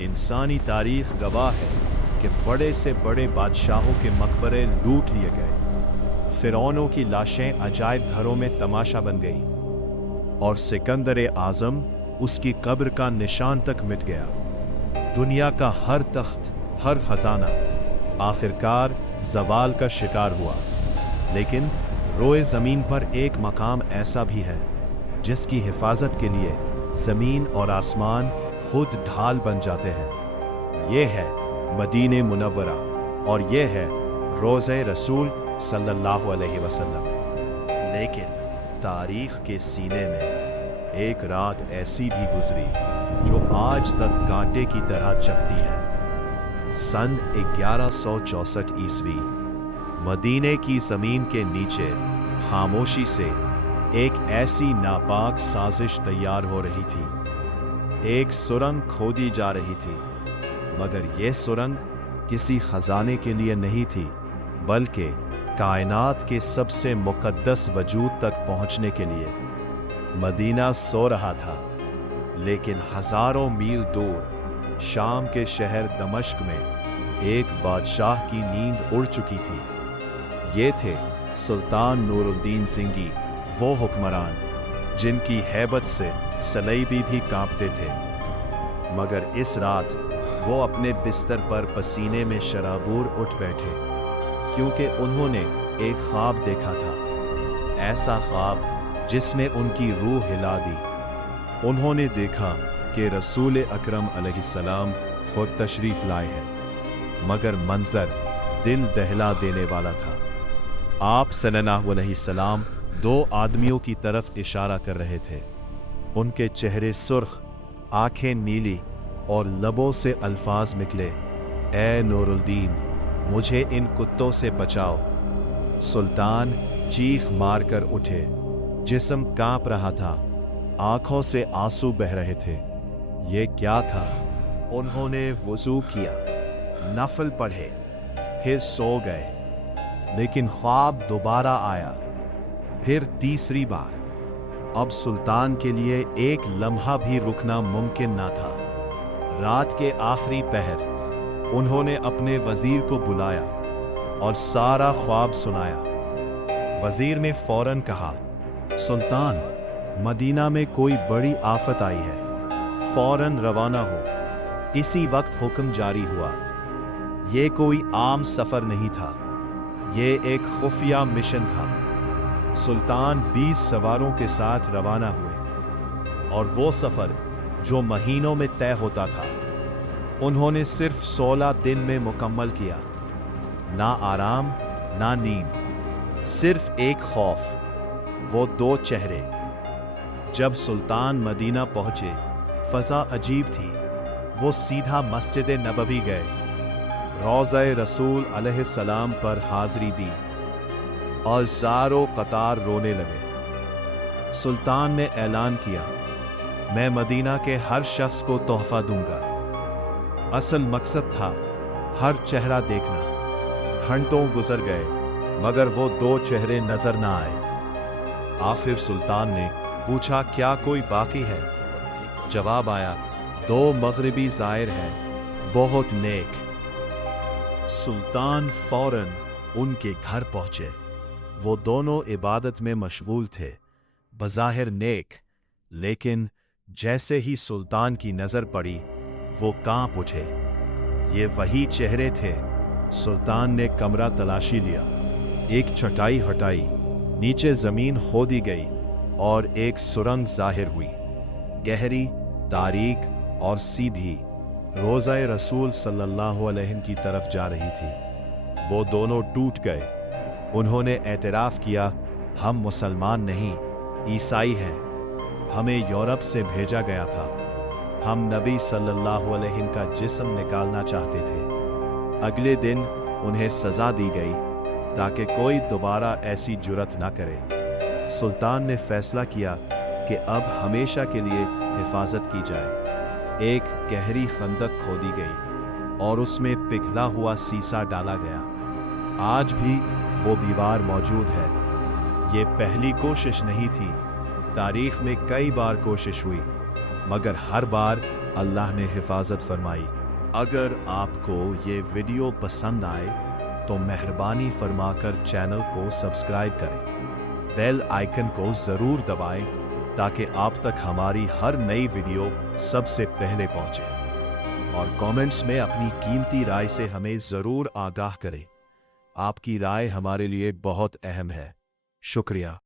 इंसानी तारीख गवाह है कि बड़े से बड़े बादशाहों के मकबरे लूट लिए गए, फिरौनों की लाशें अजायब घरों में तमाशा बन गई और सिकंदर आज़म उसकी कब्र का निशान तक मिट गया। दुनिया का हर तख्त, हर खजाना आखिरकार ज़वाल का शिकार हुआ, लेकिन रोए ज़मीन पर एक मकाम ऐसा भी है जिसकी हिफाजत के लिए ज़मीन और आसमान खुद ढाल बन जाते हैं। ये है मदीने मुनव्वरा और ये है रोज़े रसूल सल्लल्लाहु अलैहि वसल्लम। लेकिन तारीख के सीने में एक रात ऐसी भी गुजरी जो आज तक कांटे की तरह चपती है। सन 1164 ईस्वी मदीने की ज़मीन के नीचे खामोशी से एक ऐसी नापाक साजिश तैयार हो रही थी। एक सुरंग खोदी जा रही थी, मगर यह सुरंग किसी खजाने के लिए नहीं थी, बल्कि कायनात के सबसे मुकद्दस वजूद तक पहुंचने के लिए। मदीना सो रहा था, लेकिन हजारों मील दूर शाम के शहर दमिश्क में एक बादशाह की नींद उड़ चुकी थी। ये थे सुल्तान नूरुद्दीन सिंगी, वो हुक्मरान जिनकी हैबत से सलेबी भी कांपते थे। मगर इस रात वो अपने बिस्तर पर पसीने में शराबूर उठ बैठे, क्योंकि उन्होंने एक ख्वाब देखा था, ऐसा ख्वाब जिसने उनकी रूह हिला दी। उन्होंने देखा कि रसूल अकरम अलैहिस्सलाम खुद तशरीफ लाए हैं, मगर मंजर दिल दहला देने वाला था। आप सल्लल्लाहु अलैहि वसल्लम दो आदमियों की तरफ इशारा कर रहे थे। उनके चेहरे सुर्ख, आंखें नीली और लबों से अल्फाज निकले, ए नूरुद्दीन, मुझे इन कुत्तों से बचाओ। सुल्तान चीख मारकर उठे, जिस्म कांप रहा था, आंखों से आंसू बह रहे थे। ये क्या था? उन्होंने वुजू किया, नफल पढ़े, फिर सो गए। लेकिन ख्वाब दोबारा आया, फिर तीसरी बार। अब सुल्तान के लिए एक लम्हा भी रुकना मुमकिन ना था। रात के आखिरी पहर उन्होंने अपने वजीर को बुलाया और सारा ख्वाब सुनाया। वजीर ने फौरन कहा, सुल्तान, मदीना में कोई बड़ी आफत आई है, फौरन रवाना हो। इसी वक्त हुक्म जारी हुआ। ये कोई आम सफर नहीं था, ये एक खुफिया मिशन था। सुल्तान 20 सवारों के साथ रवाना हुए, और वो सफर जो महीनों में तय होता था, उन्होंने सिर्फ 16 दिन में मुकम्मल किया। ना आराम, ना नींद, सिर्फ एक खौफ, वो दो चेहरे। जब सुल्तान मदीना पहुंचे, फजा अजीब थी। वो सीधा मस्जिद नबवी गए, रोज़े रसूल अलैहिस्सलाम पर हाज़री दी और ज़ारो कतार रोने लगे। सुल्तान ने ऐलान किया, मैं मदीना के हर शख्स को तोहफा दूंगा। असल मकसद था हर चेहरा देखना। घंटों गुजर गए, मगर वो दो चेहरे नजर ना आए। आखिर सुल्तान ने पूछा, क्या कोई बाकी है? जवाब आया, 2 मगरिबी ज़ाहिर हैं, बहुत नेक। सुल्तान फौरन उनके घर पहुंचे। वो दोनों इबादत में मशगूल थे, बज़ाहिर नेक, लेकिन जैसे ही सुल्तान की नजर पड़ी, वो कांप उठे। ये वही चेहरे थे। सुल्तान ने कमरा तलाशी लिया, एक चटाई हटाई, नीचे जमीन खोदी गई और एक सुरंग जाहिर हुई, गहरी, तारीक और सीधी, रोज़े रसूल सल्लल्लाहु अलैहि की तरफ जा रही थी। वो दोनों टूट गए। उन्होंने एतराफ़ किया, हम मुसलमान नहीं, ईसाई हैं। हमें यूरोप से भेजा गया था। हम नबी सल्लल्लाहु अलैहि का जिस्म निकालना चाहते थे। अगले दिन उन्हें सज़ा दी गई ताकि कोई दोबारा ऐसी जुर्रत ना करे। सुल्तान ने फैसला किया कि अब हमेशा के लिए हिफाजत की जाए। एक गहरी खंदक खोदी गई और उसमें पिघला हुआ सीसा डाला गया। आज भी वो दीवार मौजूद है। ये पहली कोशिश नहीं थी, तारीख में कई बार कोशिश हुई, मगर हर बार अल्लाह ने हिफाजत फरमाई। अगर आपको ये वीडियो पसंद आए तो मेहरबानी फरमाकर चैनल को सब्सक्राइब करें, बेल आइकन को ज़रूर दबाएं ताकि आप तक हमारी हर नई वीडियो सबसे पहले पहुंचे। और कमेंट्स में अपनी कीमती राय से हमें ज़रूर आगाह करें। आपकी राय हमारे लिए बहुत अहम है। शुक्रिया।